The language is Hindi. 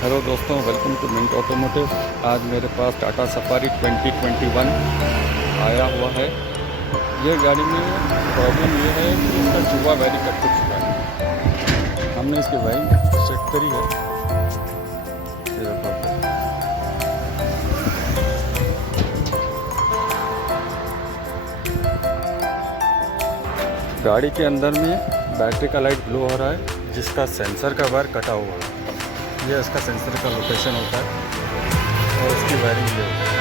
हेलो दोस्तों, वेलकम टू मिंट ऑटोमोटिव। आज मेरे पास टाटा सफारी 2021 आया हुआ है। ये गाड़ी में प्रॉब्लम ये है कि इसका चूहा वायरिंग कर चुका है। हमने इसकी वायरिंग चेक करी है। ये देखो, गाड़ी के अंदर में बैटरी का लाइट ब्लो हो रहा है, जिसका सेंसर का वायर कटा हुआ है। ये इसका सेंसर का लोकेशन होता है और इसकी वायरिंग ये होती है।